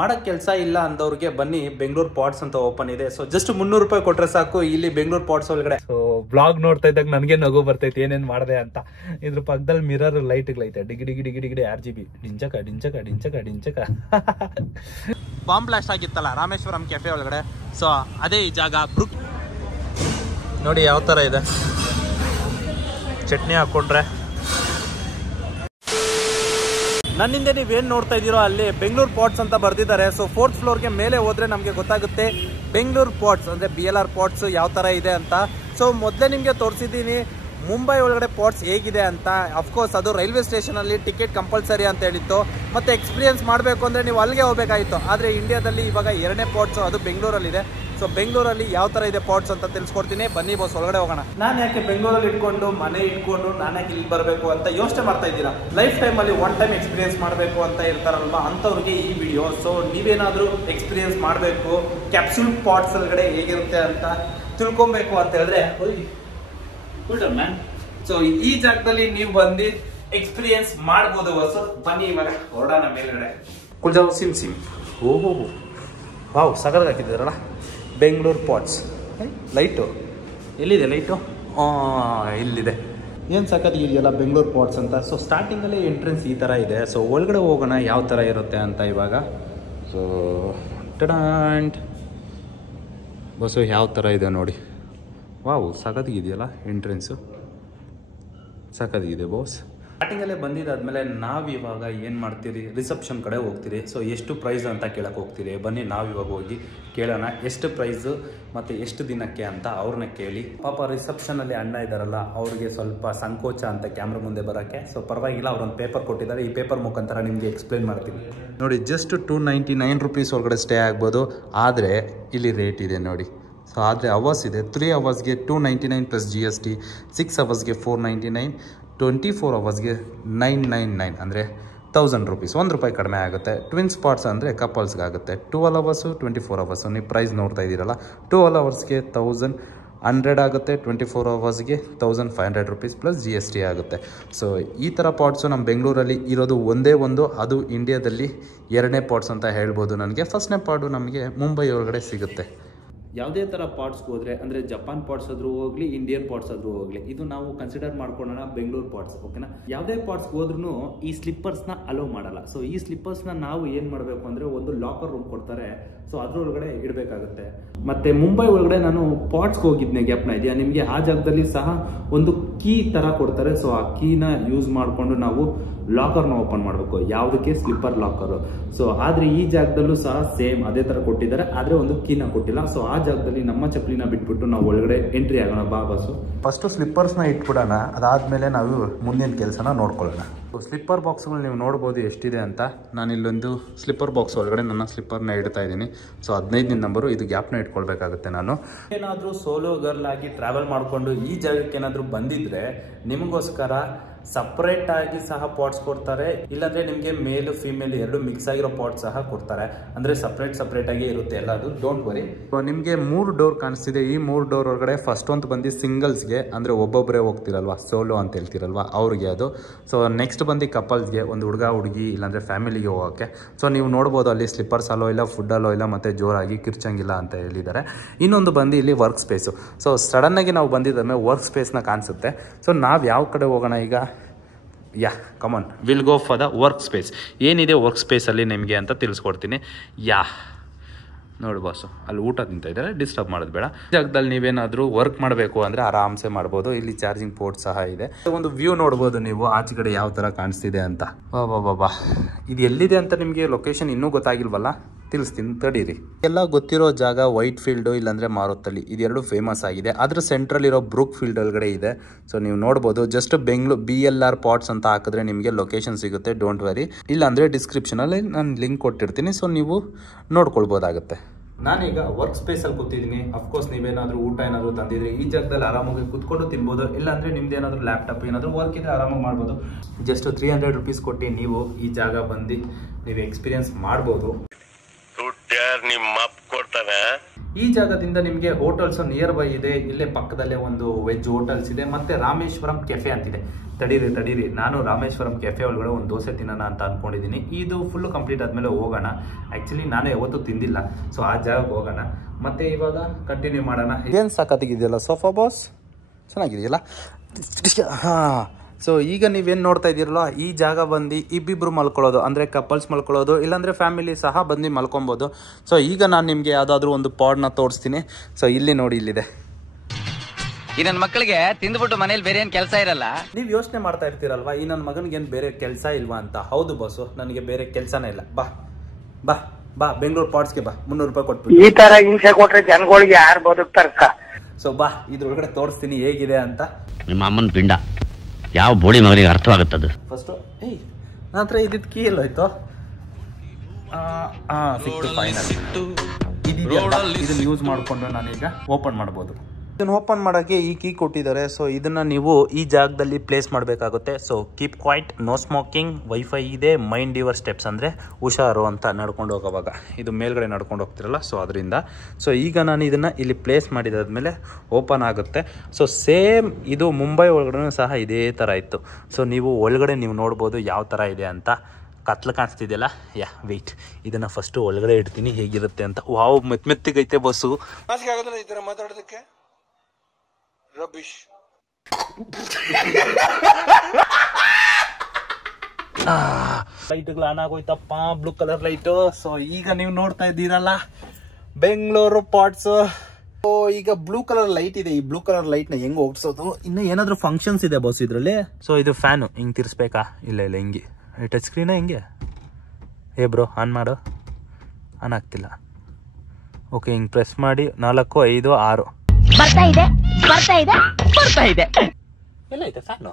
ಮಾಡೋಕ್ಕೆ ಕೆಲಸ ಇಲ್ಲ ಅಂದವ್ರಿಗೆ ಬನ್ನಿ, ಬೆಂಗಳೂರು ಪಾಟ್ಸ್ ಅಂತ ಓಪನ್ ಇದೆ. ಸೊ ಜಸ್ಟ್ 300 ರೂಪಾಯಿ ಕೊಟ್ರೆ ಸಾಕು ಇಲ್ಲಿ ಬೆಂಗಳೂರು ಪಾಟ್ಸ್ ಒಳಗಡೆ. ಸೊ ಬ್ಲಾಗ್ ನೋಡ್ತಾ ಇದ್ದಾಗ ನನಗೆ ನಗು ಬರ್ತೈತೆ ಏನೇನು ಮಾಡಿದೆ ಅಂತ. ಇದ್ರ ಪಕ್ಕದಲ್ಲಿ ಮಿರರ್ ಲೈಟ್ಗಳೈತೆ, ಡಿಗಿ ಡಿಗಿ ಡಿಗಿ ಡಿಗಿ RGB ಡಿಂಚಕ ಡಿಂಚಕ ಡಿಂಚಕ ಡಿಂಚಕ. ಬಾಂಬ್ ಬ್ಲಾಸ್ಟ್ ಆಗಿತ್ತಲ್ಲ ರಾಮೇಶ್ವರಂ ಕೆಫೆ ಒಳಗಡೆ, ಸೊ ಅದೇ ಈ ಜಾಗ. ಬ್ರೂಕ್ ನೋಡಿ ಯಾವ ಥರ ಇದೆ, ಚಟ್ನಿ ಹಾಕ್ಕೊಂಡ್ರೆ. ನನ್ನಿಂದ ನೀವೇನು ನೋಡ್ತಾ ಇದ್ದೀರೋ ಅಲ್ಲಿ ಬೆಂಗಳೂರು ಪಾಟ್ಸ್ ಅಂತ ಬರ್ದಿದ್ದಾರೆ. ಸೊ 4th ಫ್ಲೋರ್ಗೆ ಮೇಲೆ ಹೋದ್ರೆ ನಮಗೆ ಗೊತ್ತಾಗುತ್ತೆ ಬೆಂಗಳೂರು ಪಾಟ್ಸ್ ಅಂದರೆ BLR ಪಾಟ್ಸ್ ಯಾವ ಥರ ಇದೆ ಅಂತ. ಸೊ ಮೊದಲೇ ನಿಮಗೆ ತೋರಿಸಿದ್ದೀನಿ ಮುಂಬೈ ಒಳಗಡೆ ಪಾಟ್ಸ್ ಹೇಗಿದೆ ಅಂತ. ಅಫ್ಕೋರ್ಸ್ ಅದು ರೈಲ್ವೆ ಸ್ಟೇಷನಲ್ಲಿ ಟಿಕೆಟ್ ಕಂಪಲ್ಸರಿ ಅಂತ ಹೇಳಿತ್ತು, ಮತ್ತು ಎಕ್ಸ್ಪೀರಿಯನ್ಸ್ ಮಾಡಬೇಕು ಅಂದರೆ ನೀವು ಅಲ್ಲಿಗೆ ಹೋಗಬೇಕಾಗಿತ್ತು. ಆದರೆ ಇಂಡಿಯಾದಲ್ಲಿ ಇವಾಗ 2ನೇ ಪಾಟ್ಸು ಅದು ಬೆಂಗಳೂರಲ್ಲಿದೆ. ಸೊ ಬೆಂಗಳೂರಲ್ಲಿ ಯಾವ ಥರ ಇದೆ ಪಾಟ್ಸ್ ಅಂತ ತಿಳಿಸ್ಕೊಡ್ತೀನಿ, ಬನ್ನಿ ಬಾಸ್ ಒಳಗಡೆ ಹೋಗೋಣ. ನಾನು ಯಾಕೆ ಬೆಂಗಳೂರಲ್ಲಿ ಇಟ್ಕೊಂಡು ಮನೆ ಇಟ್ಕೊಂಡು ನಾನು ಯಾಕೆ ಇಲ್ಲಿ ಬರಬೇಕು ಅಂತ ಯೋಚನೆ ಮಾಡ್ತಾ ಇದ್ದೀರಾ? ಲೈಫ್ ಟೈಮಲ್ಲಿ 1 ಟೈಮ್ ಎಕ್ಸ್ಪೀರಿಯನ್ಸ್ ಮಾಡಬೇಕು ಅಂತ ಇರ್ತಾರಲ್ವ, ಅಂಥವ್ರಿಗೆ ಈ ವಿಡಿಯೋ. ಸೊ ನೀವೇನಾದರೂ ಎಕ್ಸ್ಪೀರಿಯನ್ಸ್ ಮಾಡಬೇಕು, ಕ್ಯಾಪ್ಸೂಲ್ ಪಾಟ್ಸ್ ಒಳಗಡೆ ಹೇಗಿರುತ್ತೆ ಅಂತ ತಿಳ್ಕೊಬೇಕು ಅಂತ ಹೇಳಿದ್ರೆ ಮ್ಯಾನ್. ಸೊ ಈ ಜಾಗದಲ್ಲಿ ನೀವು ಬಂದು ಎಕ್ಸ್ಪೀರಿಯನ್ಸ್ ಮಾಡ್ಬೋದು ಬಸ್ಸು. ಬನ್ನಿ ಇವಾಗ ಹೊರಡೋಣ ಮೇಲ್ಗಡೆ. ಕುಲ್ಜಾವ್ ಸಿಮ್ ಸಿಮ್. ಓಹೋ ವಾವ್, ಸಗರ್ಗೆ ಹಾಕಿದ್ದಾರಲ್ಲ ಬೆಂಗಳೂರು ಪಾಟ್ಸ್. ಲೈಟು ಎಲ್ಲಿದೆ? ಲೈಟು ಇಲ್ಲಿದೆ. ಏನು ಸಖತ್ತಿದೆಯಲ್ಲ ಬೆಂಗಳೂರು ಪಾಟ್ಸ್ ಅಂತ. ಸೊ ಸ್ಟಾರ್ಟಿಂಗಲ್ಲಿ ಎಂಟ್ರೆನ್ಸ್ ಈ ಥರ ಇದೆ. ಸೊ ಒಳಗಡೆ ಹೋಗೋಣ ಯಾವ ಥರ ಇರುತ್ತೆ ಅಂತ ಇವಾಗ. ಸೊ ಟಡಾಂಟ್ ಬಸ್ಸು ಯಾವ ಥರ ಇದೆ ನೋಡಿ. ವಾವ್, ಸಖತ್ತಿದೆಯಲ್ಲ ಎಂಟ್ರೆನ್ಸು, ಸಖತ್ತಿದೆ ಬಾಸ್. ಸ್ಟಾರ್ಟಿಂಗಲ್ಲೇ ಬಂದಿದ್ದಾದ್ಮೇಲೆ ನಾವಿವಾಗ ಏನು ಮಾಡ್ತೀರಿ, ರಿಸೆಪ್ಷನ್ ಕಡೆ ಹೋಗ್ತೀರಿ. ಸೊ ಎಷ್ಟು ಪ್ರೈಸ್ ಅಂತ ಕೇಳಕ್ಕೆ ಹೋಗ್ತೀರಿ. ಬನ್ನಿ ನಾವಿವಾಗ ಹೋಗಿ ಕೇಳೋಣ ಎಷ್ಟು ಪ್ರೈಸು ಮತ್ತು ಎಷ್ಟು ದಿನಕ್ಕೆ ಅಂತ ಅವ್ರನ್ನ ಕೇಳಿ. ಪಾಪ ರಿಸೆಪ್ಷನಲ್ಲಿ ಅಣ್ಣ ಇದ್ದಾರಲ್ಲ, ಅವ್ರಿಗೆ ಸ್ವಲ್ಪ ಸಂಕೋಚ ಅಂತ ಕ್ಯಾಮ್ರಾ ಮುಂದೆ ಬರೋಕ್ಕೆ. ಸೊ ಪರವಾಗಿಲ್ಲ, ಅವ್ರೊಂದು ಪೇಪರ್ ಕೊಟ್ಟಿದ್ದಾರೆ, ಈ ಪೇಪರ್ ಮುಖಾಂತರ ನಿಮಗೆ ಎಕ್ಸ್ಪ್ಲೇನ್ ಮಾಡ್ತೀನಿ ನೋಡಿ. ಜಸ್ಟ್ 299 ರುಪೀಸ್ ಒಳಗಡೆ ಸ್ಟೇ ಆಗ್ಬೋದು. ಆದರೆ ಇಲ್ಲಿ ರೇಟ್ ಇದೆ ನೋಡಿ. ಸೊ ಆದರೆ ಅವರ್ಸ್ ಇದೆ. 3 ಅವರ್ಸ್ಗೆ 299 ಪ್ಲಸ್ GST, 6 ಅವರ್ಸ್ಗೆ 499, 24 ಅವರ್ಸ್ಗೆ 999 ಅಂದರೆ 1000 ರುಪೀಸ್, 1 ರೂಪಾಯಿ ಕಡಿಮೆ ಆಗುತ್ತೆ. ಟ್ವಿನ್ ಸ್ಪಾಟ್ಸ್ ಅಂದರೆ ಕಪಲ್ಸ್ಗೆ ಆಗುತ್ತೆ. 12 ಅವರ್ಸು 24 ಅವರ್ಸು ನೀವು ಪ್ರೈಸ್ ನೋಡ್ತಾ ಇದ್ದೀರಲ್ಲ, 12 ಅವರ್ಸ್ಗೆ 1100 ಆಗುತ್ತೆ, 24 ಅವರ್ಸ್ಗೆ 1500 ರುಪೀಸ್ ಪ್ಲಸ್ GST ಆಗುತ್ತೆ. ಸೊ ಈ ಥರ ಪಾಟ್ಸು ನಮ್ಮ ಬೆಂಗಳೂರಲ್ಲಿ ಇರೋದು ಒಂದೇ ಒಂದು, ಅದು ಇಂಡಿಯಾದಲ್ಲಿ 2ನೇ ಪಾಟ್ಸ್ ಅಂತ ಹೇಳ್ಬೋದು. ನನಗೆ 1ನೇ ಪಾಡು ನಮಗೆ ಮುಂಬೈ ಒಳಗಡೆ ಸಿಗುತ್ತೆ. ಯಾವುದೇ ಥರ ಪಾಟ್ಸ್ಗೆ ಹೋದರೆ, ಅಂದರೆ ಜಪಾನ್ ಪಾಟ್ಸ್ ಆದರೂ ಹೋಗಲಿ, ಇಂಡಿಯನ್ ಪಾಟ್ಸ್ ಆದರೂ ಹೋಗಲಿ, ಇದು ನಾವು ಕನ್ಸಿಡರ್ ಮಾಡ್ಕೊಳ್ಳೋಣ ಬೆಂಗಳೂರು ಪಾಟ್ಸ್, ಓಕೆನಾ? ಯಾವುದೇ ಪಾಟ್ಸ್ಗೆ ಹೋದ್ರೂ ಈ ಸ್ಲಿಪ್ಪರ್ಸ್ನ ಅಲೋ ಮಾಡಲ್ಲ. ಸೊ ಈ ಸ್ಲಿಪ್ಪರ್ಸ್ನ ನಾವು ಏನು ಮಾಡಬೇಕು ಅಂದರೆ ಒಂದು ಲಾಕರ್ ರೂಮ್ ಕೊಡ್ತಾರೆ, ಸೊ ಅದರೊಳಗಡೆ ಇಡಬೇಕಾಗುತ್ತೆ. ಮತ್ತು ಮುಂಬೈ ಒಳಗಡೆ ನಾನು ಪಾಟ್ಸ್ಗೆ ಹೋಗಿದ್ದೆ, ಜ್ಞಾಪನ ಇದೆಯಾ ನಿಮಗೆ? ಆ ಜಾಗದಲ್ಲಿ ಸಹ ಒಂದು ಕೀ ಥರ ಕೊಡ್ತಾರೆ. ಸೊ ಆ ಕೀನ ಯೂಸ್ ಮಾಡಿಕೊಂಡು ನಾವು ಲಾಕರ್ನ ಓಪನ್ ಮಾಡಬೇಕು. ಯಾವುದಕ್ಕೆ? ಸ್ಲಿಪ್ಪರ್ ಲಾಕರು. ಸೊ ಆದರೆ ಈ ಜಾಗದಲ್ಲೂ ಸಹ ಸೇಮ್ ಅದೇ ಥರ ಕೊಟ್ಟಿದ್ದಾರೆ, ಆದರೆ ಒಂದು ಕೀನ ಕೊಟ್ಟಿಲ್ಲ. ಸೊ ಆ ಜಾಗದಲ್ಲಿ ನಮ್ಮ ಚಪ್ಪಲಿನ ಬಿಟ್ಬಿಟ್ಟು ನಾವು ಒಳಗಡೆ ಎಂಟ್ರಿ ಆಗೋಣ ಬಾ ಬಸ್ಸು. ಫಸ್ಟು ಸ್ಲಿಪ್ಪರ್ಸ್ನ ಇಟ್ಬಿಡೋಣ, ಅದಾದಮೇಲೆ ನಾವು ಮುಂದಿನ ಕೆಲಸನ ನೋಡ್ಕೊಳ್ಳೋಣ. ಸ್ಲಿಪ್ಪರ್ ಬಾಕ್ಸ್ಗಳು ನೀವು ನೋಡ್ಬೋದು ಎಷ್ಟಿದೆ ಅಂತ. ನಾನು ಇಲ್ಲೊಂದು ಸ್ಲಿಪ್ಪರ್ ಬಾಕ್ಸ್ ಒಳಗಡೆ ನನ್ನ ಸ್ಲಿಪ್ಪರ್ನ ಇಡ್ತಾ ಇದ್ದೀನಿ. ಸೊ 15ನೇ ನಂಬರು, ಇದು ಗ್ಯಾಪ್ನ ಇಟ್ಕೊಳ್ಬೇಕಾಗುತ್ತೆ. ನಾನು ಏನಾದರೂ ಸೋಲೋ ಗರ್ಲ್ ಆಗಿ ಟ್ರಾವೆಲ್ ಮಾಡಿಕೊಂಡು ಈ ಜಾಗಕ್ಕೆ ಏನಾದರೂ ಬಂದಿದ್ರೆ ನಿಮಗೋಸ್ಕರ ಸಪ್ರೇಟ್ ಆಗಿ ಸಹ ಪಾಟ್ಸ್ ಕೊಡ್ತಾರೆ, ಇಲ್ಲಾಂದರೆ ನಿಮಗೆ ಮೇಲು ಫೀಮೇಲ್ 2 ಮಿಕ್ಸ್ ಆಗಿರೋ ಪಾಟ್ಸ್ ಸಹ ಕೊಡ್ತಾರೆ. ಅಂದರೆ ಸಪ್ರೇಟ್ ಆಗಿ ಇರುತ್ತೆ ಎಲ್ಲ, ಅದು ಡೋಂಟ್ ವರಿ. ನಿಮಗೆ 3 ಡೋರ್ ಕಾಣಿಸ್ತಿದೆ. ಈ 3 ಡೋರ್ ಒಳಗಡೆ ಫಸ್ಟ್ ಒಂದು ಬಂದು ಸಿಂಗಲ್ಸ್ಗೆ, ಅಂದರೆ ಒಬ್ಬೊಬ್ಬರೇ ಹೋಗ್ತಿರಲ್ವ, ಸೋಲೋ ಅಂತ ಹೇಳ್ತಿರಲ್ವ, ಅವ್ರಿಗೆ ಅದು. ಸೊ ನೆಕ್ಸ್ಟ್ ಬಂದು ಕಪಲ್ಸ್ಗೆ, ಒಂದು ಹುಡುಗ ಹುಡುಗಿ ಇಲ್ಲಾಂದರೆ ಫ್ಯಾಮಿಲಿಗೆ ಹೋಗೋಕ್ಕೆ. ಸೊ ನೀವು ನೋಡ್ಬೋದು ಅಲ್ಲಿ ಸ್ಲಿಪ್ಪರ್ಸ್ ಅಲ್ಲೋ ಇಲ್ಲ, ಫುಡ್ ಅಲ್ಲೋ ಇಲ್ಲ, ಮತ್ತು ಜೋರಾಗಿ ಕಿರ್ಚಂಗಿಲ್ಲ ಅಂತ ಹೇಳಿದ್ದಾರೆ. ಇನ್ನೊಂದು ಬಂದು ಇಲ್ಲಿ ವರ್ಕ್ ಸ್ಪೇಸು. ಸೊ ಸಡನ್ನಾಗಿ ನಾವು ಬಂದಿದ್ದ ವರ್ಕ್ ಸ್ಪೇಸ್ನ ಕಾಣಿಸುತ್ತೆ. ಸೊ ನಾವು ಯಾವ ಕಡೆ ಹೋಗೋಣ ಈಗ? Yeah come on, will go for the work space. ಏನಿದೆ ವರ್ಕ್ ಸ್ಪೇಸಲ್ಲಿ ನಿಮಗೆ ಅಂತ ತಿಳಿಸ್ಕೊಡ್ತೀನಿ. ಯಾ ನೋಡಿ ಬಾಸು, ಅಲ್ಲಿ ಊಟ ತಿಂತ ಇದ್ದಾರೆ, ಡಿಸ್ಟರ್ಬ್ ಮಾಡೋದು ಬೇಡ. ಜಾಗದಲ್ಲಿ ನೀವೇನಾದರೂ ವರ್ಕ್ ಮಾಡಬೇಕು ಅಂದರೆ ಆರಾಮ್ಸೆ ಮಾಡ್ಬೋದು. ಇಲ್ಲಿ ಚಾರ್ಜಿಂಗ್ ಪೋರ್ಟ್ ಸಹ ಇದೆ. ಒಂದು ವ್ಯೂ ನೋಡ್ಬೋದು ನೀವು ಆಚೆ ಕಡೆ ಯಾವ ಥರ ಕಾಣಿಸ್ತಿದೆ ಅಂತ. ಬಾ ಇದು ಎಲ್ಲಿದೆ ಅಂತ ನಿಮಗೆ ಲೊಕೇಶನ್ ಇನ್ನೂ ಗೊತ್ತಾಗಿಲ್ವಲ್ಲ, ತಿಳಿಸ್ತೀನಿ ತಡೀರಿ. ಎಲ್ಲ ಗೊತ್ತಿರೋ ಜಾಗ ವೈಟ್ ಫೀಲ್ಡು ಇಲ್ಲಾಂದರೆ ಮಾರುತ್ತಲ್ಲಿ, ಇದೆರಡು ಫೇಮಸ್ ಆಗಿದೆ. ಅದ್ರ ಸೆಂಟ್ರಲ್ ಇರೋ ಬ್ರೂಕ್ ಫೀಲ್ಡ್ ಒಳಗಡೆ ಇದೆ. ಸೊ ನೀವು ನೋಡ್ಬೋದು, ಜಸ್ಟ್ ಬೆಂಗಳೂರು BLR ಪಾಟ್ಸ್ ಅಂತ ಹಾಕಿದ್ರೆ ನಿಮಗೆ ಲೊಕೇಶನ್ ಸಿಗುತ್ತೆ, ಡೋಂಟ್ ವರಿ. ಇಲ್ಲಾಂದರೆ ಡಿಸ್ಕ್ರಿಪ್ಷನಲ್ಲಿ ನಾನು ಲಿಂಕ್ ಕೊಟ್ಟಿರ್ತೀನಿ, ಸೊ ನೀವು ನೋಡ್ಕೊಳ್ಬೋದಾಗುತ್ತೆ. ನಾನೀಗ ವರ್ಕ್ ಸ್ಪೇಸಲ್ಲಿ ಕೂತಿದ್ದೀನಿ. ಅಫ್ಕೋರ್ಸ್ ನೀವೇನಾದರೂ ಊಟ ಏನಾದರೂ ತಂದಿದ್ರೆ ಈ ಜಾಗದಲ್ಲಿ ಆರಾಮಾಗಿ ಕೂತ್ಕೊಂಡು ತಿನ್ಬೋದು, ಇಲ್ಲಾಂದರೆ ನಿಮ್ದು ಏನಾದರೂ ಲ್ಯಾಪ್ಟಾಪ್ ಏನಾದರೂ ವರ್ಕ್ ಇದ್ರೆ ಆರಾಮಾಗಿ ಮಾಡ್ಬೋದು. ಜಸ್ಟ್ 300 ರುಪೀಸ್ ಕೊಟ್ಟು ನೀವು ಈ ಜಾಗ ಬಂದು ನೀವು ಎಕ್ಸ್ಪೀರಿಯನ್ಸ್ ಮಾಡ್ಬೋದು. ನಿಮ್ಮ ಅಪ್ಪ ಕೊಡ್ತಾನೆ. ಈ ಜಾಗದಿಂದ ನಿಮಗೆ ಹೋಟೆಲ್ಸ್ ನಿಯರ್ ಬೈ ಇದೆ. ಇಲ್ಲೇ ಪಕ್ಕದಲ್ಲೇ ಒಂದು ವೆಜ್ ಹೋಟೆಲ್ಸ್ ಇದೆ, ಮತ್ತೆ ರಾಮೇಶ್ವರಂ ಕೆಫೆ ಅಂತಿದೆ. ತಡೀರಿ, ನಾನು ರಾಮೇಶ್ವರಂ ಕೆಫೆ ಒಳಗಡೆ ಒಂದು ದೋಸೆ ತಿನ್ನೋಣ ಅಂತ ಅನ್ಕೊಂಡಿದ್ದೀನಿ. ಇದು ಫುಲ್ ಕಂಪ್ಲೀಟ್ ಆದಮೇಲೆ ಹೋಗೋಣ. ಆ್ಯಕ್ಚುಲಿ ನಾನೇ ಯಾವತ್ತೂ ತಿಂದಿಲ್ಲ, ಸೊ ಆ ಜಾಗಕ್ಕೆ ಹೋಗೋಣ. ಮತ್ತೆ ಇವಾಗ ಕಂಟಿನ್ಯೂ ಮಾಡೋಣ. ಏನು ಸಾಕಾಗಿದೆಯಲ್ಲ ಸೋಫಾ ಬಾಸ್, ಚೆನ್ನಾಗಿದೆಯಲ್ಲ. ಹಾಂ, ಸೊ ಈಗ ನೀವೇನು ನೋಡ್ತಾ ಇದ್ದೀರಲ್ಲ, ಈ ಜಾಗ ಬಂದು ಇಬ್ಬಿಬ್ರು ಮಲ್ಕೊಳ್ಳೋದು, ಅಂದರೆ ಕಪಲ್ಸ್ ಮಲ್ಕೊಳ್ಳೋದು, ಇಲ್ಲಾಂದರೆ ಫ್ಯಾಮಿಲಿ ಸಹ ಬಂದು ಮಲ್ಕೊಬೋದು. ಸೊ ಈಗ ನಾನು ನಿಮಗೆ ಯಾವುದಾದ್ರೂ ಒಂದು ಪಾಡ್ನ ತೋರಿಸ್ತೀನಿ. ಸೊ ಇಲ್ಲಿ ನೋಡಿ, ಇಲ್ಲಿದೆ. ಈ ನನ್ನ ಮಕ್ಕಳಿಗೆ ತಿಂದ್ಬಿಟ್ಟು ಮನೇಲಿ ಬೇರೆ ಏನು ಕೆಲಸ ಇರಲ್ಲ. ನೀವು ಯೋಚನೆ ಮಾಡ್ತಾ ಇರ್ತೀರಲ್ವಾ, ಈ ನನ್ನ ಮಗನಿಗೆ ಏನು ಬೇರೆ ಕೆಲಸ ಇಲ್ವಾ ಅಂತ. ಹೌದು ಬಾಸು, ನನಗೆ ಬೇರೆ ಕೆಲಸನೇ ಇಲ್ಲ. ಬಾ ಬಾ ಬಾ ಬೆಂಗಳೂರು ಪಾಡ್ಸ್ಗೆ ಬಾ, 300 ರೂಪಾಯಿ ಕೊಟ್ಬಿಟ್ಟು. ಈ ತರ ಹಿಂಸೆ ಕೊಟ್ರೆ ಜನಗಳಿಗೆ ಯಾರು ಬದುಕ್ತಾರಕ್ಕ? ಸೊ ಬಾ, ಇದ್ರೊಳಗಡೆ ತೋರಿಸ್ತೀನಿ ಹೇಗಿದೆ ಅಂತ. ನಿಮ್ಮ ಅಮ್ಮನ ಪಿಂಡ ಯಾವ ಬೋಳಿ ಮಗನಿಗೆ ಅರ್ಥವಾಗುತ್ತದೆ. ಫಸ್ಟು ನನ್ನ ಹತ್ರ ಇದ್ದಿದ್ದು ಕೀ ಎಲ್ಲೋಯ್ತು? ಸಿಕ್ತು ಫೈನಲ್. ಇದನ್ನ ಯೂಸ್ ಮಾಡಿಕೊಂಡು ನಾನೀಗ ಓಪನ್ ಮಾಡ್ಬೋದು. ಇದನ್ನು ಓಪನ್ ಮಾಡೋಕ್ಕೆ ಈ ಕೀ ಕೊಟ್ಟಿದ್ದಾರೆ. ಸೊ ಇದನ್ನು ನೀವು ಈ ಜಾಗದಲ್ಲಿ ಪ್ಲೇಸ್ ಮಾಡಬೇಕಾಗುತ್ತೆ. So keep quiet, no smoking, wifi ಇದೆ, ಮೈಂಡ್ ಯುವರ್ ಸ್ಟೆಪ್ಸ್ ಅಂದರೆ ಹುಷಾರು ಅಂತ ನಡ್ಕೊಂಡು ಹೋಗೋವಾಗ. ಇದು ಮೇಲ್ಗಡೆ ನಡ್ಕೊಂಡು ಹೋಗ್ತಿರಲ್ಲ, ಸೊ ಅದರಿಂದ. ಸೊ ಈಗ ನಾನು ಇದನ್ನು ಇಲ್ಲಿ ಪ್ಲೇಸ್ ಮಾಡಿದಾದ್ಮೇಲೆ ಓಪನ್ ಆಗುತ್ತೆ. ಸೊ ಸೇಮ್ ಇದು ಮುಂಬೈ ಒಳಗಡೆ ಸಹ ಇದೇ ಥರ ಇತ್ತು. ಸೊ ನೀವು ಒಳಗಡೆ ನೀವು ನೋಡ್ಬೋದು ಯಾವ ಥರ ಇದೆ ಅಂತ. ಕತ್ಲು ಕಾಣಿಸ್ತಿದೆಯಲ್ಲ, ವೆಯ್ಟ್, ಇದನ್ನು ಫಸ್ಟು ಒಳಗಡೆ ಇಡ್ತೀನಿ ಹೇಗಿರುತ್ತೆ ಅಂತ. ವಾವ್, ಮೆತ್ತಿಗೈತೆ ಬಸ್ಸು. ಈ ಥರ ಮಾತಾಡೋದಕ್ಕೆ ರಬಿಶ್. ಲೈಟ್ಗಳು ಆನ್ ಆಗೋಯ್ತಪ್ಪ, ಬ್ಲೂ ಕಲರ್ ಲೈಟು. ಸೊ ಈಗ ನೀವು ನೋಡ್ತಾ ಇದ್ದೀರಲ್ಲ ಬೆಂಗಳೂರು ಪಾಟ್ಸ್. ಈಗ ಬ್ಲೂ ಕಲರ್ ಲೈಟ್ ಇದೆ. ಈ ಬ್ಲೂ ಕಲರ್ ಲೈಟ್ ನ ಹೆಂಗ್ ಓಡಿಸೋದು? ಇನ್ನು ಏನಾದ್ರು ಫಂಕ್ಷನ್ಸ್ ಇದೆ ಬಾಸ್ ಇದ್ರಲ್ಲಿ. ಸೊ ಇದು ಫ್ಯಾನು ಹಿಂಗ್ ತಿರ್ಸ್ಬೇಕಾ? ಇಲ್ಲ ಹಿಂಗೆ ಟಚ್ ಸ್ಕ್ರೀನ ಹಿಂಗೆ. ಬ್ರೋ ಆನ್ ಮಾಡು. ಆನ್ ಆಗ್ತಿಲ್ಲ. ಓಕೆ, ಹಿಂಗ್ ಪ್ರೆಸ್ ಮಾಡಿ 4, 5, 6 ಎಲ್ಲ ಐತೆ ಫ್ಯಾನು.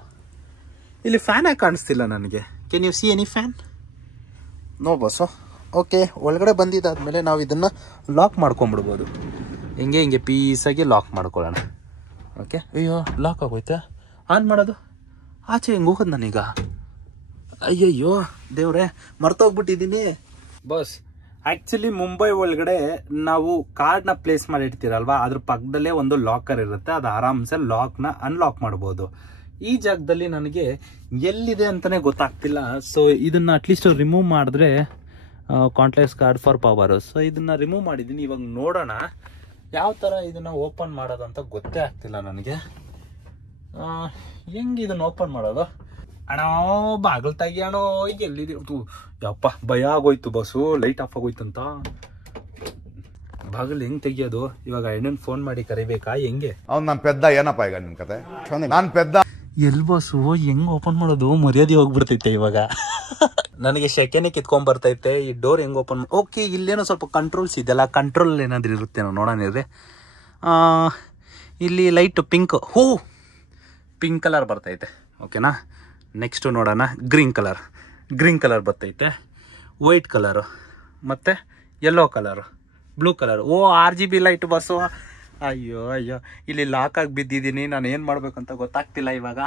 ಇಲ್ಲಿ ಫ್ಯಾನ್ ಆಗಿ ಕಾಣಿಸ್ತಿಲ್ಲ ನನಗೆ. Can you see any fan? No boss. Okay, ಒಳಗಡೆ ಬಂದಿದ್ದಾದ್ಮೇಲೆ ನಾವು ಇದನ್ನ ಲಾಕ್ ಮಾಡ್ಕೊಂಡ್ಬಿಡ್ಬೋದು. ಹಿಂಗೆ ಪೀಸಾಗಿ ಲಾಕ್ ಮಾಡ್ಕೊಳ್ಳೋಣ. ಓಕೆ, ಅಯ್ಯೋ ಲಾಕ್ ಆಗೋಯ್ತಾ? ಆನ್ ಮಾಡೋದು ಆಚೆ ಹೆಂಗೆ ಹೋಗೋದು ನಾನೀಗ? ಅಯ್ಯಯ್ಯೋ ದೇವ್ರೆ, ಮರ್ತೋಗ್ಬಿಟ್ಟಿದ್ದೀನಿ ಬಾಸ್. ಆಕ್ಚುಲಿ ಮುಂಬೈ ಒಳಗಡೆ ನಾವು ಕಾರ್ಡ್ನ ಪ್ಲೇಸ್ ಮಾಡಿರ್ತೀರಲ್ವಾ, ಅದ್ರ ಪಕ್ಕದಲ್ಲೇ ಒಂದು ಲಾಕರ್ ಇರುತ್ತೆ. ಅದು ಆರಾಮ್ಸೆ ಲಾಕ್ನ ಅನ್ಲಾಕ್ ಮಾಡ್ಬೋದು. ಈ ಜಾಗದಲ್ಲಿ ನನಗೆ ಎಲ್ಲಿದೆ ಅಂತಾನೆ ಗೊತ್ತಾಗ್ತಿಲ್ಲ. ಸೊ ಇದನ್ನ ಅಟ್ಲೀಸ್ಟ್ ರಿಮೂವ್ ಮಾಡಿದ್ರೆ ಕಾಂಟ್ಲೆಸ್ ಕಾರ್ಡ್ ಫಾರ್ ಪವರ್. ಸೊ ಇದನ್ನ ರಿಮೂವ್ ಮಾಡಿದ್ದೀನಿ. ಇವಾಗ ನೋಡೋಣ ಯಾವ ಥರ ಇದನ್ನ ಓಪನ್ ಮಾಡೋದು ಅಂತ ಗೊತ್ತೇ ಆಗ್ತಿಲ್ಲ ನನಗೆ. ಹೆಂಗೆ ಇದನ್ನ ಓಪನ್ ಮಾಡೋದು? ಅಣ್ಣ ಬಾಗಿಲು ತೆಗಿ ಅಣ್ಣೋ. ಎಲ್ಲಿದೆ? ಯಪ್ಪ ಭಯ ಆಗೋಯ್ತು ಬಸ್ಸು, ಲೈಟ್ ಆಫ್ ಆಗೋಯ್ತಂತ. ಬಾಗಿಲು ಹೆಂಗ್ ತೆಗಿಯೋದು ಇವಾಗ? ಅಣ್ಣನ್ ಫೋನ್ ಮಾಡಿ ಕರಿಬೇಕಾ ಹೆಂಗೆ? ಅವ್ನು ನಾನು ಪೆದ್ದ ಏನಪ್ಪ ಈಗ ನಿನ್ ಕತೆ? ನಾನು ಪೆದ್ದ. ಎಲ್ ಬಸ್ಸು ಹೆಂಗ್ ಓಪನ್ ಮಾಡೋದು? ಮರ್ಯಾದೆ ಹೋಗ್ಬಿಡ್ತೈತೆ ಇವಾಗ. ನನಗೆ ಶೆಕೆನೆ ಕಿತ್ಕೊಂಡ್ ಬರ್ತೈತೆ. ಈ ಡೋರ್ ಹೆಂಗ್ ಓಪನ್? ಓಕೆ, ಇಲ್ಲೇನೋ ಸ್ವಲ್ಪ ಕಂಟ್ರೋಲ್ಸ್ ಇದೆಲ್ಲ. ಕಂಟ್ರೋಲ್ ಏನಾದ್ರು ಇರುತ್ತೇನೋ ನೋಡೋಣ. ಇಲ್ಲಿ ಲೈಟ್ ಪಿಂಕ್, ಪಿಂಕ್ ಕಲರ್ ಬರ್ತೈತೆ. ಓಕೆನಾ, ನೆಕ್ಸ್ಟು ನೋಡೋಣ. ಗ್ರೀನ್ ಕಲರ್ ಬರ್ತೈತೆ, ವೈಟ್ ಕಲರು, ಮತ್ತು yellow colour, blue colour. RGB light bus. ಅಯ್ಯೋ ಇಲ್ಲಿ ಲಾಕ್ ಆಗಿ ಬಿದ್ದಿದ್ದೀನಿ. ನಾನು ಏನು ಮಾಡ್ಬೇಕಂತ ಗೊತ್ತಾಗ್ತಿಲ್ಲ ಇವಾಗ.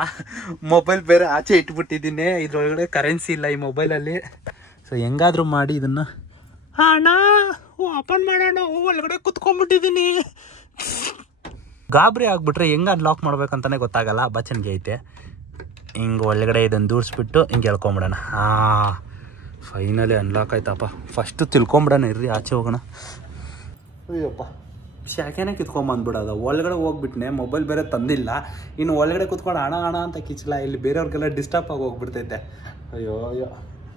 ಮೊಬೈಲ್ ಬೇರೆ ಆಚೆ ಇಟ್ಬಿಟ್ಟಿದ್ದೀನಿ. ಇದ್ರೊಳಗಡೆ ಕರೆನ್ಸಿ ಇಲ್ಲ ಈ ಮೊಬೈಲಲ್ಲಿ. ಸೊ ಹೆಂಗಾದ್ರೂ ಮಾಡಿ ಇದನ್ನು ಅಣ್ಣ ಓಪನ್ ಮಾಡೋಣ. ಒಳಗಡೆ ಕುತ್ಕೊಂಡ್ಬಿಟ್ಟಿದ್ದೀನಿ. ಗಾಬರಿ ಆಗ್ಬಿಟ್ರೆ ಹೆಂಗೆ ಅನ್ಲಾಕ್ ಮಾಡ್ಬೇಕಂತಾನೆ ಗೊತ್ತಾಗಲ್ಲ. ಬಚನ್ಗೆ ಐತೆ. ಹಿಂಗೆ ಒಳಗಡೆ ಇದನ್ನು ದೂರಿಸ್ಬಿಟ್ಟು ಹಿಂಗೆ ಎಳ್ಕೊಂಬಿಡೋಣ. ಫೈನಲಿ ಅನ್ಲಾಕ್ ಆಯ್ತಪ್ಪ. ಫಸ್ಟು ತಿಳ್ಕೊಂಬಿಡೋಣ ಇರ್ರಿ, ಆಚೆ ಹೋಗೋಣ. ಅಯ್ಯಪ್ಪ, ಶಾಖೆನೇ ಕಿತ್ಕೊಂಬಂದ್ಬಿಡೋದು. ಒಳಗಡೆ ಹೋಗ್ಬಿಟ್ನೆ, ಮೊಬೈಲ್ ಬೇರೆ ತಂದಿಲ್ಲ. ಇನ್ನು ಒಳಗಡೆ ಕುತ್ಕೊಂಡು ಹಣ ಅಂತ ಕಿಚ್ಚಲ. ಇಲ್ಲಿ ಬೇರೆಯವ್ರಿಗೆಲ್ಲ ಡಿಸ್ಟರ್ಬ್ ಆಗಿ ಹೋಗ್ಬಿಡ್ತೈತೆ. ಅಯ್ಯೋ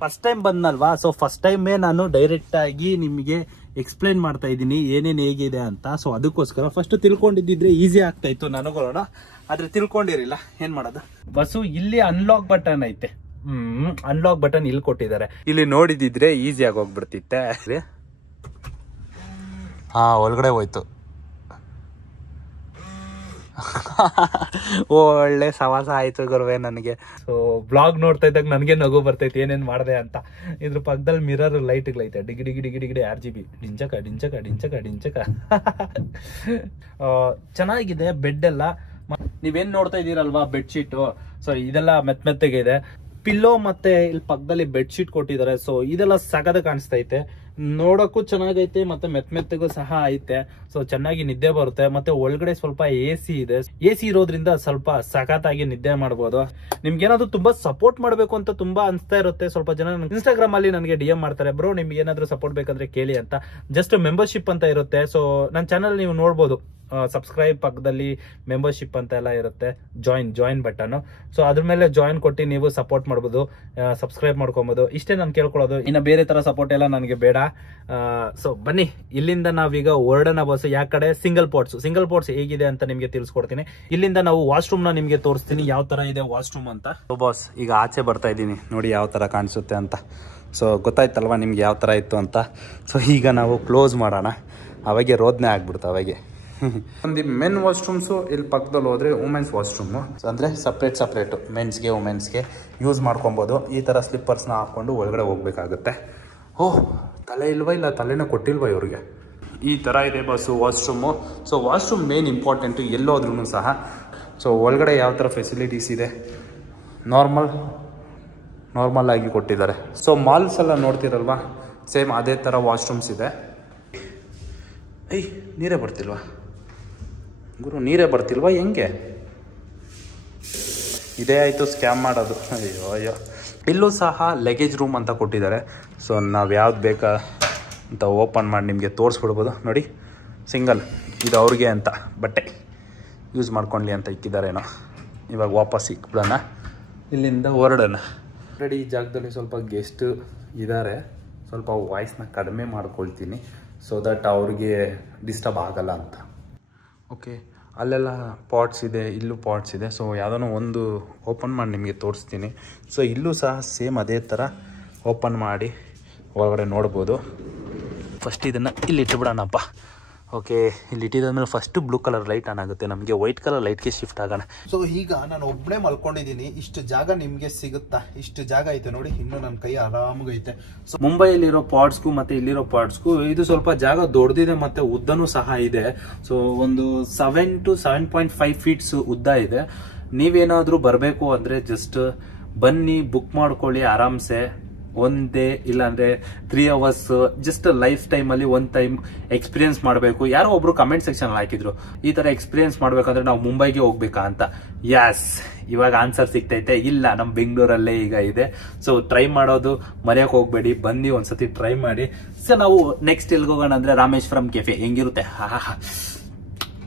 ಫಸ್ಟ್ ಟೈಮ್ ಬಂದಲ್ವಾ, ಸೊ ಫಸ್ಟ್ ಟೈಮೇ ನಾನು ಡೈರೆಕ್ಟಾಗಿ ನಿಮಗೆ ಎಕ್ಸ್ಪ್ಲೈನ್ ಮಾಡ್ತಾ ಇದ್ದೀನಿ ಏನೇನು ಹೇಗಿದೆ ಅಂತ. ಸೊ ಅದಕ್ಕೋಸ್ಕರ ಫಸ್ಟ್ ತಿಳ್ಕೊಂಡಿದ್ದಿದ್ರೆ ಈಸಿ ಆಗ್ತಾ ಇತ್ತು ನನಗೋಣ. ಆದ್ರೆ ತಿಳ್ಕೊಂಡಿರಿಲ್ಲ, ಏನ್ ಮಾಡೋದು. ಬಸ್ಸು ಇಲ್ಲಿ ಅನ್ಲಾಕ್ ಬಟನ್ ಐತೆ. ಅನ್ಲಾಕ್ ಬಟನ್ ಇಲ್ಲಿ ಕೊಟ್ಟಿದ್ದಾರೆ. ಇಲ್ಲಿ ನೋಡಿದಿದ್ರೆ ಈಸಿಯಾಗಿ ಹೋಗ್ಬಿಡ್ತಿತ್ತೆ. ಒಳಗಡೆ ಹೋಯ್ತು. ಒಳ್ಳೆ ಸವಾಸ ಆಯ್ತು ಗುರುವೆ ನನಗೆ. ಸೊ ಬ್ಲಾಗ್ ನೋಡ್ತಾ ಇದ್ದಾಗ ನನಗೆ ನಗು ಬರ್ತೈತೆ ಏನೇನ್ ಮಾಡಿದೆ ಅಂತ. ಇದ್ರ ಪಕ್ಕದಲ್ಲಿ ಮಿರರ್ ಲೈಟ್ಗಳೈತೆ. ಡಿಗಿಡಿ RGB ಡಿಂಚಕ. ಚೆನ್ನಾಗಿದೆ ಬೆಡ್ ಎಲ್ಲ. ನೀವೇನ್ ನೋಡ್ತಾ ಇದೀರಲ್ವಾ ಬೆಡ್ಶೀಟು, ಸೊ ಇದೆಲ್ಲ ಮೆತ್ತಗೆ ಇದೆ. ಪಿಲ್ಲೋ ಮತ್ತೆ ಇಲ್ಲಿ ಪಕ್ಕದಲ್ಲಿ ಬೆಡ್ಶೀಟ್ ಕೊಟ್ಟಿದ್ದಾರೆ. ಸೊ ಇದೆಲ್ಲ ಸಗದ ಕಾಣಿಸ್ತೈತೆ. ನೋಡೋಕ್ಕೂ ಚೆನ್ನಾಗೈತೆ ಮತ್ತೆ ಮೆತ್ತಗೂ ಸಹ ಐತೆ. ಸೊ ಚೆನ್ನಾಗಿ ನಿದ್ದೆ ಬರುತ್ತೆ. ಮತ್ತೆ ಒಳಗಡೆ ಸ್ವಲ್ಪ AC ಇದೆ. AC ಇರೋದ್ರಿಂದ ಸ್ವಲ್ಪ ಸಖತ್ತಾಗಿ ನಿದ್ದೆ ಮಾಡ್ಬೋದು. ನಿಮ್ಗೆ ಏನಾದ್ರು ತುಂಬಾ ಸಪೋರ್ಟ್ ಮಾಡ್ಬೇಕು ಅಂತ ತುಂಬಾ ಅನ್ಸ್ತಾ ಇರುತ್ತೆ. ಸ್ವಲ್ಪ ಜನ ಇನ್ಸ್ಟಾಗ್ರಾಮ್ ಅಲ್ಲಿ ನನಗೆ DM ಮಾಡ್ತಾರೆ, ಬ್ರೋ ನಿಮ್ಗೆ ಏನಾದ್ರು ಸಪೋರ್ಟ್ ಬೇಕಂದ್ರೆ ಕೇಳಿ ಅಂತ. ಜಸ್ಟ್ ಮೆಂಬರ್ಶಿಪ್ ಅಂತ ಇರುತ್ತೆ. ಸೊ ನನ್ನ ಚಾನಲ್ ನೀವು ನೋಡ್ಬೋದು, ಸಬ್ಸ್ಕ್ರೈಬ್ ಪಕ್ಕದಲ್ಲಿ ಮೆಂಬರ್ಶಿಪ್ ಅಂತ ಎಲ್ಲ ಇರುತ್ತೆ, ಜಾಯಿನ್ ಬಟನ್. ಸೊ ಅದ್ರ ಮೇಲೆ ಜಾಯಿನ್ ಕೊಟ್ಟು ನೀವು ಸಪೋರ್ಟ್ ಮಾಡ್ಬೋದು, ಸಬ್ಸ್ಕ್ರೈಬ್ ಮಾಡ್ಕೊಬೋದು. ಇಷ್ಟೇ ನಾನು ಕೇಳ್ಕೊಳ್ಳೋದು. ಇನ್ನು ಬೇರೆ ತರ ಸಪೋರ್ಟ್ ಎಲ್ಲ ನನಗೆ ಬೇಡ. ಸೊ ಬನ್ನಿ, ಇಲ್ಲಿಂದ ನಾವೀಗ ಹೊರಡೋಣ ಬಸ್. ಯಾವ ಕಡೆ ಸಿಂಗಲ್ ಪಾಟ್ಸ್ ಹೇಗಿದೆ ಅಂತ ನಿಮ್ಗೆ ತಿಳಿಸ್ಕೊಡ್ತೀನಿ. ಇಲ್ಲಿಂದ ನಾವು ವಾಶ್ರೂಮ್ ನ ನಿಮ್ಗೆ ತೋರಿಸ್ತೀನಿ, ಯಾವ ತರ ಇದೆ ವಾಶ್ರೂಮ್ ಅಂತ. ಸೊ ಬಾಸ್, ಈಗ ಆಚೆ ಬರ್ತಾ ಇದ್ದೀನಿ, ನೋಡಿ ಯಾವ ತರ ಕಾಣಿಸುತ್ತೆ ಅಂತ. ಸೊ ಗೊತ್ತಾಯ್ತಲ್ವಾ ನಿಮ್ಗೆ ಯಾವ ತರ ಇತ್ತು ಅಂತ. ಸೊ ಈಗ ನಾವು ಕ್ಲೋಸ್ ಮಾಡೋಣ, ಅವಾಗೆ ರೋದನೆ ಆಗ್ಬಿಡ್ತು ಅವಾಗೆ. ಒಂದು ಮೆನ್ ವಾಶ್ರೂಮ್ಸು ಇಲ್ಲಿ ಪಕ್ಕದಲ್ಲಿ ಹೋದರೆ ವುಮೆನ್ಸ್ ವಾಶ್ರೂಮು ಅಂದರೆ ಸಪ್ರೇಟು ಮೆನ್ಸ್ಗೆ ವುಮೆನ್ಸ್ಗೆ ಯೂಸ್ ಮಾಡ್ಕೊಬೋದು. ಈ ಥರ ಸ್ಲಿಪ್ಪರ್ಸ್ನ ಹಾಕ್ಕೊಂಡು ಒಳಗಡೆ ಹೋಗ್ಬೇಕಾಗುತ್ತೆ. ಓಹ್, ತಲೆ ಇಲ್ವಾ? ಇಲ್ಲ ತಲೆನೂ ಕೊಟ್ಟಿಲ್ವಾ ಇವ್ರಿಗೆ? ಈ ಥರ ಇದೆ boss washroom. So washroom main important ಎಲ್ಲೋದ್ರೂ ಸಹ. ಸೊ ಒಳಗಡೆ ಯಾವ ಥರ ಫೆಸಿಲಿಟೀಸ್ ಇದೆ, ನಾರ್ಮಲ್ ಆಗಿ ಕೊಟ್ಟಿದ್ದಾರೆ. ಸೊ ಮಾಲ್ಸ್ ಎಲ್ಲ ನೋಡ್ತಿರಲ್ವಾ, ಸೇಮ್ ಅದೇ ಥರ ವಾಶ್ರೂಮ್ಸ್ ಇದೆ. ನೀರೇ ಬರ್ತಿಲ್ವಾ ಗುರು? ನೀರೇ ಬರ್ತಿಲ್ವಾ ಹೆಂಗೆ? ಇದೇ ಆಯಿತು ಸ್ಕ್ಯಾಮ್ ಮಾಡೋದು. ಅಯ್ಯೋ. ಇಲ್ಲೂ ಸಹ ಲಗೇಜ್ ರೂಮ್ ಅಂತ ಕೊಟ್ಟಿದ್ದಾರೆ. ಸೊ ನಾವು ಯಾವ್ದು ಬೇಕಾ ಅಂತ ಓಪನ್ ಮಾಡಿ ನಿಮಗೆ ತೋರಿಸ್ಬಿಡ್ಬೋದು. ನೋಡಿ, ಸಿಂಗಲ್, ಇದು ಅವ್ರಿಗೆ ಅಂತ ಬಟ್ಟೆ ಯೂಸ್ ಮಾಡ್ಕೊಳ್ಳಿ ಅಂತ ಇಕ್ಕಿದ್ದಾರೇನೋ. ಇವಾಗ ವಾಪಸ್ ಇಕ್ಬಿಡೋಣ, ಇಲ್ಲಿಂದ ಹೊರಡೋಣ. ಆಲ್ರೆಡಿ ಈ ಜಾಗದಲ್ಲಿ ಸ್ವಲ್ಪ ಗೆಸ್ಟ್ ಇದ್ದಾರೆ, ಸ್ವಲ್ಪ ವಾಯ್ಸ್ನ ಕಡಿಮೆ ಮಾಡ್ಕೊಳ್ತೀನಿ, ಸೊ ದಟ್ ಅವ್ರಿಗೆ ಡಿಸ್ಟರ್ಬ್ ಆಗಲ್ಲ ಅಂತ. ಓಕೆ, ಅಲ್ಲೆಲ್ಲ ಪಾಟ್ಸ್ ಇದೆ, ಇಲ್ಲೂ ಪಾಟ್ಸ್ ಇದೆ. ಸೊ ಯಾವುದೋ ಒಂದು ಓಪನ್ ಮಾಡಿ ನಿಮಗೆ ತೋರಿಸ್ತೀನಿ. ಸೊ ಇಲ್ಲೂ ಸಹ ಸೇಮ್ ಅದೇ ಥರ ಓಪನ್ ಮಾಡಿ ಒಳಗಡೆ ನೋಡ್ಬೋದು. ಫಸ್ಟ್ ಇದನ್ನು ಇಲ್ಲಿ ಇಟ್ಬಿಡೋಣಪ್ಪ. ಓಕೆ, ಇಲ್ಲಿ ಇಟ್ಟಿದ್ದಾದ್ಮೇಲೆ first blue colour light on ಆಗುತ್ತೆ, ನಮಗೆ ವೈಟ್ ಕಲರ್ ಲೈಟ್ಗೆ ಶಿಫ್ಟ್ ಆಗೋಣ. ಸೊ ಈಗ ನಾನು ಒಬ್ಬನೇ ಮಲ್ಕೊಂಡಿದ್ದೀನಿ. ಇಷ್ಟು ಜಾಗ ನಿಮ್ಗೆ ಸಿಗುತ್ತಾ? ಇಷ್ಟು ಜಾಗ ಐತೆ ನೋಡಿ, ಇನ್ನು ನನ್ನ ಕೈ ಆರಾಮಾಗೈತೆ. ಸೊ ಮುಂಬೈಲಿರೋ ಪಾಟ್ಸ್ಗೂ ಮತ್ತೆ ಇಲ್ಲಿರೋ ಪಾಟ್ಸ್ಗೂ ಇದು ಸ್ವಲ್ಪ ಜಾಗ ದೊಡ್ಡದಿದೆ, ಮತ್ತೆ ಉದ್ದನೂ ಸಹ ಇದೆ. ಸೊ ಒಂದು 7 to 7.5 ಫೀಟ್ಸ್ ಉದ್ದ ಇದೆ. ನೀವೇನಾದ್ರೂ ಬರಬೇಕು ಅಂದ್ರೆ ಜಸ್ಟ್ ಬನ್ನಿ, ಬುಕ್ ಮಾಡ್ಕೊಳ್ಳಿ ಆರಾಮ್ಸೆ. ಒಂದೇ ಇಲ್ಲಾಂದ್ರೆ 3 hours ಜಸ್ಟ್ ಲೈಫ್ ಟೈಮಲ್ಲಿ ಒಂದು ಟೈಮ್ ಎಕ್ಸ್ಪೀರಿಯನ್ಸ್ ಮಾಡಬೇಕು. ಯಾರೋ ಒಬ್ರು ಕಮೆಂಟ್ ಸೆಕ್ಷನ್ ಹಾಕಿದ್ರು, ಈ ತರ ಎಕ್ಸ್ಪೀರಿಯನ್ಸ್ ಮಾಡ್ಬೇಕಂದ್ರೆ ನಾವು ಮುಂಬೈಗೆ ಹೋಗ್ಬೇಕಾ ಅಂತ. ಯಾಸ್, ಇವಾಗ ಆನ್ಸರ್ ಸಿಗ್ತೈತೆ. ಇಲ್ಲ, ನಮ್ಮ ಬೆಂಗಳೂರಲ್ಲೇ ಈಗ ಇದೆ. ಸೊ ಟ್ರೈ ಮಾಡೋದು ಮರೆಯಕ್ಕೆ ಹೋಗ್ಬೇಡಿ, ಬನ್ನಿ ಒಂದ್ಸತಿ ಟ್ರೈ ಮಾಡಿ. ಸೊ ನಾವು ನೆಕ್ಸ್ಟ್ ಎಲ್ಲಿಗೆ ಹೋಗೋಣ ಅಂದ್ರೆ ರಾಮೇಶ್ವರಂ ಕೆಫೆ. ಹೆಂಗಿರುತ್ತೆ?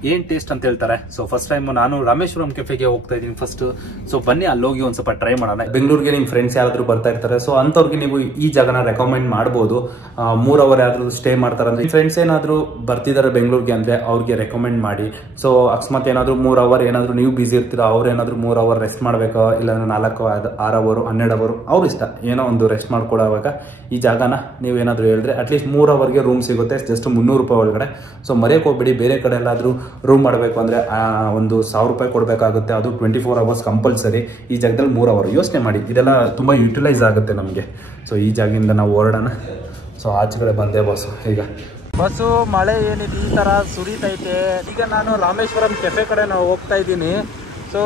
ಏನ್ ಟೇಸ್ಟ್ ಅಂತ ಹೇಳ್ತಾರೆ. ಸೊ ಫಸ್ಟ್ ಟೈಮ್ ನಾನು ರಾಮೇಶ್ವರಂ ಕೆಫೆಗೆ ಹೋಗ್ತಾ ಇದ್ದೀನಿ ಫಸ್ಟ್. ಸೊ ಬನ್ನಿ ಅಲ್ಲೋಗಿ ಒಂದ್ ಸ್ವಲ್ಪ ಟ್ರೈ ಮಾಡೋಣ. ಬೆಂಗಳೂರಿಗೆ ನಿಮ್ ಫ್ರೆಂಡ್ಸ್ ಯಾರಾದ್ರೂ ಬರ್ತಾ ಇರ್ತಾರೆ, ಸೊ ಅಂತವ್ರಿಗೆ ನೀವು ಈ ಜಾಗನ ರೆಕಮೆಂಡ್ ಮಾಡ್ಬೋದು. 3 hour ಯಾರಾದ್ರೂ ಸ್ಟೇ ಮಾಡ್ತಾರೆ ಅಂದ್ರೆ, ಫ್ರೆಂಡ್ಸ್ ಏನಾದ್ರು ಬರ್ತಿದ್ದಾರೆ ಬೆಂಗಳೂರಿಗೆ ಅಂದ್ರೆ ಅವ್ರಿಗೆ ರೆಕಮೆಂಡ್ ಮಾಡಿ. ಸೊ ಅಕಸ್ಮಾತ್ ಏನಾದ್ರು 3 hour ಏನಾದ್ರು ನೀವು ಬಿಸಿ ಇರ್ತೀರಾ, ಅವ್ರು ಏನಾದ್ರು 3 hour ರೆಸ್ಟ್ ಮಾಡ್ಬೇಕು, ಇಲ್ಲಾಂದ್ರೆ 4 6 hour 12 hour ಅವ್ರ ಇಷ್ಟ, ಏನೋ ಒಂದು ರೆಸ್ಟ್ ಮಾಡ್ಕೊಳ್ಳೋವಾಗ ಈ ಜಾಗನ ನೀವೇನಾದ್ರು ಹೇಳಿದ್ರೆ ಅಟ್ಲೀಸ್ಟ್ 3 hourಗೆ ರೂಮ್ ಸಿಗುತ್ತೆ, ಜಸ್ಟ್ 300 ರೂಪಾಯಿ ಒಳಗಡೆ. ಸೊ ಮರೆಯಕ್ಕೆ ಹೋಗ್ಬೇಡಿ. ಬೇರೆ ಕಡೆ ಎಲ್ಲಾದ್ರೂ ರೂಮ್ ಮಾಡಬೇಕು ಅಂದ್ರೆ ಒಂದು 1000 ರೂಪಾಯಿ ಕೊಡಬೇಕಾಗುತ್ತೆ, ಅದು 24 hours ಕಂಪಲ್ಸರಿ. ಈ ಜಾಗದಲ್ಲಿ 3 hour ಯೋಚನೆ ಮಾಡಿ, ಇದೆಲ್ಲ ತುಂಬಾ ಯುಟಿಲೈಸ್ ಆಗುತ್ತೆ ನಮಗೆ. ಸೊ ಈ ಜಾಗದಿಂದ ನಾವು ಹೊರಡೋಣ. ಸೊ ಆಚೆಗಡೆ ಬಂದೆ ಬಸ್ಸು. ಈಗ ಬಸ್ಸು ಮಳೆ ಏನಿದೆ ಈ ತರ ಸುರಿತೈತೆ. ಈಗ ನಾನು ರಾಮೇಶ್ವರಂ ಕೆಫೆ ಕಡೆ ನಾವು ಹೋಗ್ತಾ ಇದ್ದೀನಿ. ಸೊ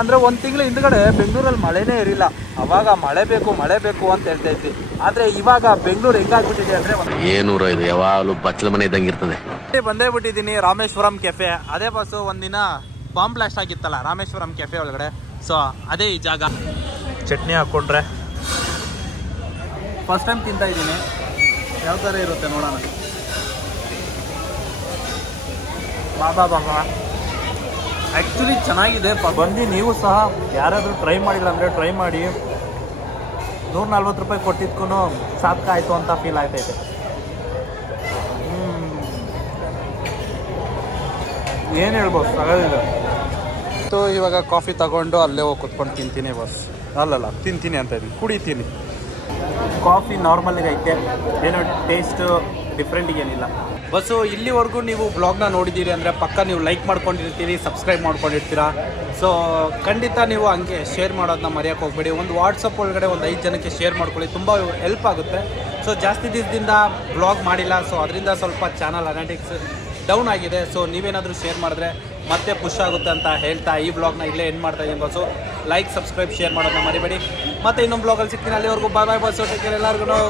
ಅಂದ್ರೆ 1 ತಿಂಗಳ ಹಿಂದ್ಗಡೆ ಬೆಂಗಳೂರಲ್ಲಿ ಮಳೆನೇ ಇರಲಿಲ್ಲ. ಅವಾಗ ಮಳೆ ಬೇಕು ಅಂತ ಹೇಳ್ತಾ ಇದ್ವಿ. ಆದ್ರೆ ಇವಾಗ ಬೆಂಗಳೂರು ಹೆಂಗಾಗ್ಬಿಟ್ಟಿದೆ ಅಂದ್ರೆ, ಏನೂರ ಇದು ಯಾವಾಗಲೂ ಬಚ್ಚಲ ಮನೆ ಇದ್ದಂಗೆ ಇರ್ತದೆ. ಬಂದೇ ಬಿಟ್ಟಿದ್ದೀನಿ ರಾಮೇಶ್ವರಂ ಕೆಫೆ. ಅದೇ ಬಸ್ಸು ಒಂದಿನ ಬಾಂಬ್ ಬ್ಲಾಸ್ಟ್ ಆಗಿತ್ತಲ್ಲ ರಾಮೇಶ್ವರಂ ಕೆಫೆ ಒಳಗಡೆ. ಸೊ ಅದೇ ಈ ಜಾಗ. ಚಟ್ನಿ ಹಾಕೊಂಡ್ರೆ ಫಸ್ಟ್ ಟೈಮ್ ತಿಂತಾ ಇದ್ದೀನಿ, ಯಾವ ಥರ ಇರುತ್ತೆ ನೋಡೋಣ. ಬಾಬಾ ಆ್ಯಕ್ಚುಲಿ ಚೆನ್ನಾಗಿದೆ. ಬಂದು ನೀವು ಸಹ ಯಾರಾದರೂ ಟ್ರೈ ಮಾಡಿಲ್ಲ ಅಂದರೆ ಟ್ರೈ ಮಾಡಿ. 140 ರೂಪಾಯಿ ಕೊಟ್ಟಿದ್ಕೂ ಸಾರ್ಥಕ ಆಯಿತು ಅಂತ ಫೀಲ್ ಆಗ್ತೈತೆ. ಏನು ಹೇಳ್ಬೋದು, ತಗೋದಿಲ್ಲ. ಸೊ ಇವಾಗ ಕಾಫಿ ತಗೊಂಡು ಅಲ್ಲೇ ಹೋಗಿ ಕುತ್ಕೊಂಡು ತಿಂತೀನಿ ಬಸ್. ಅಲ್ಲಲ್ಲ ತಿಂತೀನಿ ಅಂತ ಇದ್ದೀನಿ, ಕುಡಿತೀನಿ. ಕಾಫಿ ನಾರ್ಮಲ್ಗೆ ಐತೆ, ಏನೋ ಟೇಸ್ಟ್ ಡಿಫ್ರೆಂಟಿಗೆ ಏನಿಲ್ಲ. ಬಸ್ಸು ಇಲ್ಲಿವರೆಗೂ ನೀವು ಬ್ಲಾಗ್ನ ನೋಡಿದ್ದೀರಿ ಅಂದರೆ ಪಕ್ಕ ನೀವು ಲೈಕ್ ಮಾಡ್ಕೊಂಡಿರ್ತೀರಿ, ಸಬ್ಸ್ಕ್ರೈಬ್ ಮಾಡ್ಕೊಂಡಿರ್ತೀರಾ. ಸೊ ಖಂಡಿತ ನೀವು ಹಂಗೆ ಶೇರ್ ಮಾಡೋದನ್ನ ಮರೆಯೋಕ್ಕೆ ಹೋಗ್ಬೇಡಿ. ಒಂದು ವಾಟ್ಸಪ್ ಒಳಗಡೆ ಒಂದು 5 ಜನಕ್ಕೆ ಶೇರ್ ಮಾಡ್ಕೊಳ್ಳಿ, ತುಂಬ ಹೆಲ್ಪ್ ಆಗುತ್ತೆ. ಸೊ ಜಾಸ್ತಿ ದಿವಸದಿಂದ ಬ್ಲಾಗ್ ಮಾಡಿಲ್ಲ, ಸೊ ಅದರಿಂದ ಸ್ವಲ್ಪ ಚಾನಲ್ ಅನಾಲಿಟಿಕ್ಸ್ ಡೌನ್ ಆಗಿದೆ. ಸೊ ನೀವೇನಾದರೂ ಶೇರ್ ಮಾಡಿದ್ರೆ ಮತ್ತೆ ಪುಷ್ ಆಗುತ್ತೆ ಅಂತ ಹೇಳ್ತಾ ಈ ಬ್ಲಾಗ್ನ ಇಲ್ಲೇ ಎಂಡ್ ಮಾಡ್ತಾ ಇದ್ದೀನಿ ಬಸ್ಸು. ಲೈಕ್, ಸಬ್ಸ್ಕ್ರೈಬ್, ಶೇರ್ ಮಾಡೋದನ್ನ ಮರಿಬೇಡಿ. ಮತ್ತೆ ಇನ್ನೊಂದು ಬ್ಲಾಗಲ್ಲಿ ಸಿಗ್ತೀನಿ. ಅಲ್ಲಿವರೆಗೂ ಬಾಯ್ ಬಾಯ್ ಬಸ್ಸು. ಟೇಕ್ ಕೇರ್ ಎಲ್ಲರಿಗೂ.